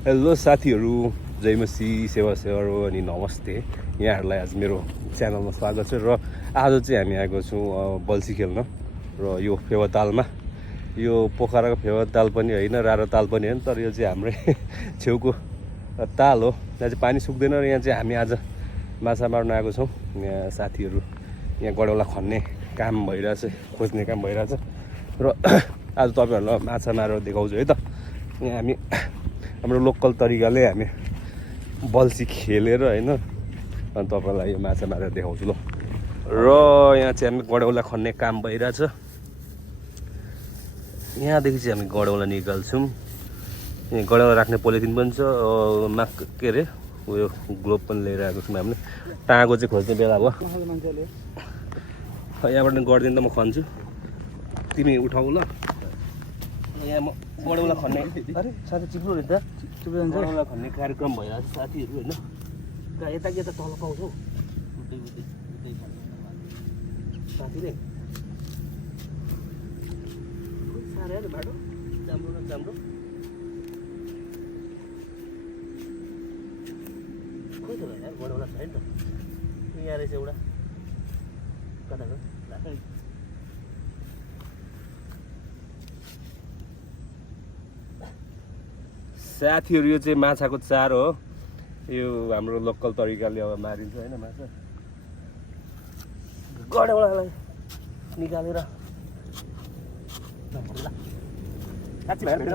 Hello साथीहरू, जय मसी सेवा सेवारो अनि नमस्ते। यहाँहरूलाई आज मेरो च्यानलमा स्वागत छ। र आज चाहिँ हामी आएको छौँ बल्छी खेल्न। र यो फेवातालमा, यो पोखराको फेवाताल पनि होइन, रारो ताल पनि होइन, तर यो चाहिँ हाम्रै छेउको ताल हो। यहाँ चाहिँ पानी सुक्दैन र यहाँ चाहिँ हामी आज माछा मार्न आएको छौँ। यहाँ साथीहरू यहाँ गडौला खन्ने काम भइरहेछ, खोज्ने काम भइरहेछ। र आज तपाईँहरूलाई माछा मारेर देखाउँछु है त। यहाँ हामी हाम्रो लोकल तरिकाले हामी बल्छी खेलेर होइन, अनि तपाईँलाई यो माछा मारेर देखाउँछु ल। र यहाँ चाहिँ हामी गडौला खन्ने काम भइरहेछ। यहाँदेखि चाहिँ हामी गडौला निकाल्छौँ। यहाँ गडौला राख्ने पोलिथिन पनि छ, के अरे उयो ग्लोभ पनि लिएर आएको छौँ हामीले। टाँगो चाहिँ खोज्ने बेला भयो। यहाँबाट गरिदिनु त म खन्छु, तिमी उठाउ ल। यहाँ म गडौला खन्ने, अरे साथी चिप्लो रहेछ त, गडौला खन्ने कार्यक्रम भइरहेको छ साथीहरू होइन। यता यता तल पाउँछौ साथीले साह्रै बाटो राम्रो न राम्रो। खोइ त यार, गडौला छैन त। यहाँ रहेछ एउटा, कता गयो साथीहरू। यो चाहिँ माछाको चारो हो। यो हाम्रो लोकल तरिकाले अब मारिन्छ होइन माछा। गडौलालाई निकालेर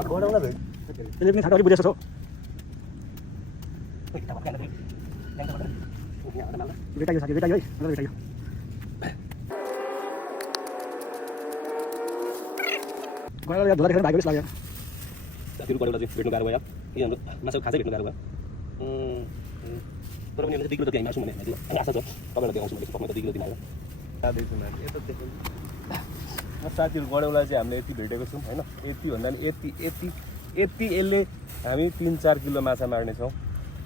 गडौला भेट साथीहरू। गडौला चाहिँ भेट्नु गाह्रो भयो, यो हाम्रो माछाको खासै भेट्नु गाह्रो भयो। तर पनि 2 किलो जति हामी मार्छौँ भन्ने आशा छ। तपाईँलाई देखाउँछु मैले, पक्का 2 किलो दिनु जाँदैछु नानी यता देखाउनु। साथीहरू गडौला चाहिँ हामीले यति भेटेको छौँ होइन। यति भन्दा पनि यति यति यति यसले हामी 3-4 किलो माछा मार्नेछौँ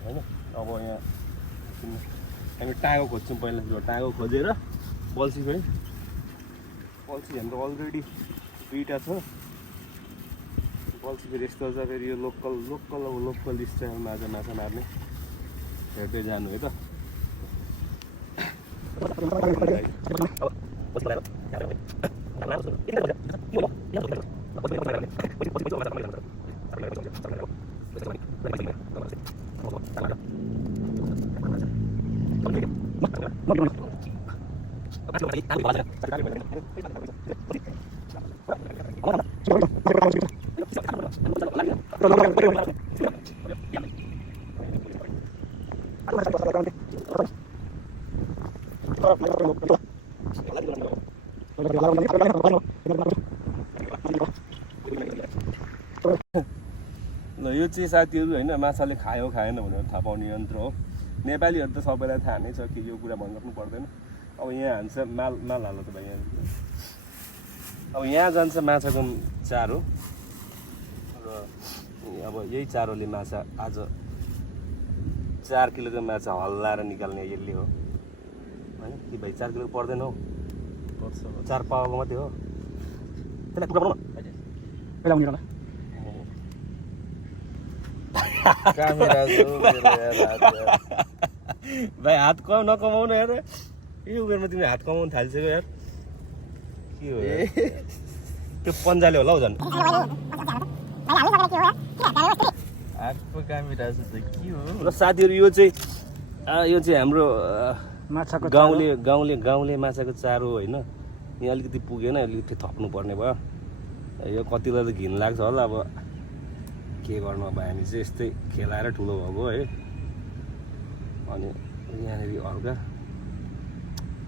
होइन। अब यहाँ हामी टाँगो खोज्छौँ पहिला। यो टाँगो खोजेर बल्छी फेरि, बल्छी हाम्रो अलरेडी 2टा छ। बल्छी फेरि यस्तो छ, फेरि यो लोकल स्टाइलमा आज माछा मार्ने हेर्दै जानु है त। ल यो चाहिँ साथीहरू होइन, माछाले खायो खाएन भनेर थाहा पाउने यन्त्र हो। नेपालीहरू त सबैलाई थाहा नै छ कि यो कुरा भन्नु पर्दैन। अब यहाँ हान्छ माल हाल्नु त भाइ। यहाँ अब यहाँ जान्छ माछाको चारो, र अब यही चारोले माछा आज 4 किलोको माछा हल्लाएर निकाल्ने यसले हो होइन। कि भाइ 4 किलो पर्दैन हौ, 4 पावाको मात्रै हो। त्यसलाई टुक्रा बनाउन भाइ हात नकमाउनु यार। यो उमेरमा तिमी हात कमाउनु थालिसक्यो यार। के हो त्यो पन्जाले होला हौ झन्। र साथीहरू यो चाहिँ हाम्रो माछाको गाउँले माछाको चारो होइन। यहाँ अलिकति पुगेन, अलिकति थप्नु पर्ने भयो। यो कतिलाई त घिन लाग्छ होला। अब के गर्नु, अब हामी चाहिँ यस्तै खेलाएर ठुलो भएको है। अनि यहाँनिर हल्का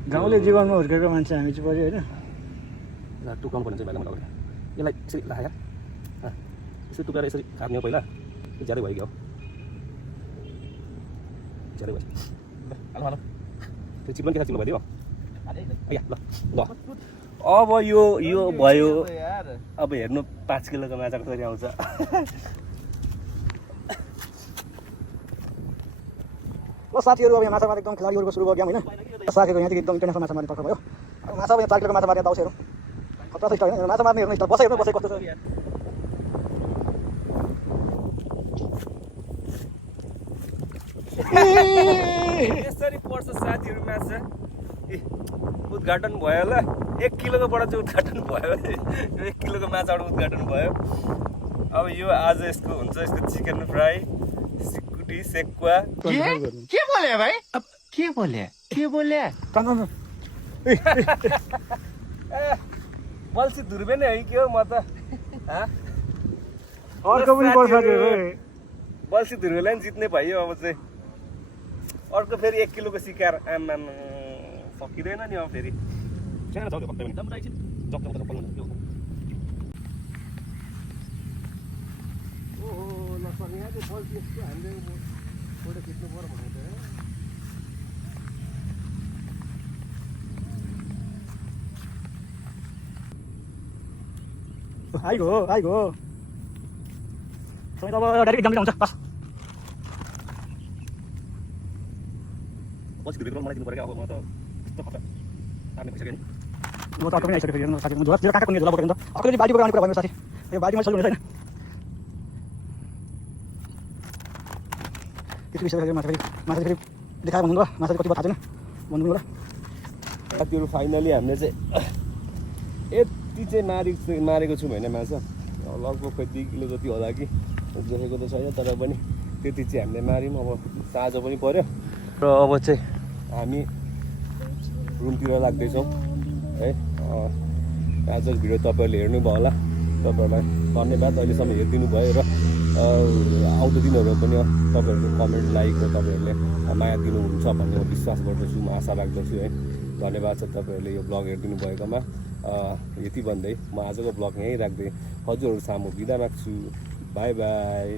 गाउँले जीवनमा हुर्केको मान्छे हामी चाहिँ पऱ्यो होइन। टुकाउनु पर्ने चाहिँ पहिला मलाई यसलाई यसरी लाएर यसरी टुकाएर यसरी काट्ने हो पहिला। ज्यादै भयो कि हो, ज्यादै भयो। त्यो चिप्लो के चिप्लो भइदियो ल। अब यो भयो। अब हेर्नु 5 किलोको माछा कसरी आउँछ। ल साथीहरू, अब यहाँ माछा मार्ने एकदम खेलाडीहरूको सुरु भयो गेम होइन। साकेको यहाँदेखि एकदम इन्टरनेसनल माछा मार्ने पक्ष भयो। अब माछा अब यहाँ 4 किलोको माछा मार्ने दाउसेहरू खतरा छ होइन। माछा मार्ने हेर्नु बसेको कस्तो छ। यसरी पर्छ साथीहरू माछा ए उद्घाटन भयो ल 1 किलोको बाट चाहिँ उद्घाटन भयो 1 किलोको माछाबाट उद्घाटन भयो अब यो आज यसको हुन्छ यसको चिकन फ्राई सिकुटी सेक्वा के बोले भाइ अब के बोले बल्छी धुर्बे नै है के हो म त अर्को पनि पर्छ बल्छी धुर्बेलाई नि जित्ने भयो अब चाहिँ अर्को फेरि 1 किलोको शिकार आमा सकिँदैन नि अब फेरि ओहो नसक्ने आज बल्छी यस्तो हामीले फोटो खिच्नु पर्यो भनेको आइगो तपाईँ त अब डाइरेक्ट इक्जाम दिँदा हुन्छ बस बल्छी धुर्बेको मलाई दिनु पर्यो अब म त कस्तो खतरा तार्ने भइसक्यो नि म त अर्को पनि आइसक्यो फेरि साथी म झोला कहाँ कुनै झोला बोकेर त अर्को चाहिँ बाल्टी बोकेर आउने कुरा भयो साथी यो बाल्टीमा चल्नु छैन त्यसको विषय फेरि माछा फेरि देखायो भन्नु माछा कति थाहा छैन भन्नु होला साथीहरू फाइनली हामीले चाहिँ यति चाहिँ मारेको छु होइन माछा लगभग खोइ 2 किलो जति होला कि जोखेको त छैन तर पनि त्यति चाहिँ हामीले माऱ्यौँ अब साँझ पनि पर्यो र अब चाहिँ हामी रुमतिर लाग्दैछौँ है आजको भिडियो तपाईँहरूले हेर्नुभयो होला तपाईँहरूलाई धन्यवाद अहिलेसम्म हेरिदिनु भयो र आउँदो दिनहरू पनि तपाईँहरूको कमेन्ट लाइक र तपाईँहरूले माया दिनुहुन्छ भन्ने म विश्वास गर्दछु म आशा राख्दछु है धन्यवाद छ तपाईँहरूले यो ब्लग हेरिदिनु भएकोमा यति भन्दै म आजको ब्लग यहीँ राख्दै हजुरहरू सामु बिदा माग्छु बाई बाई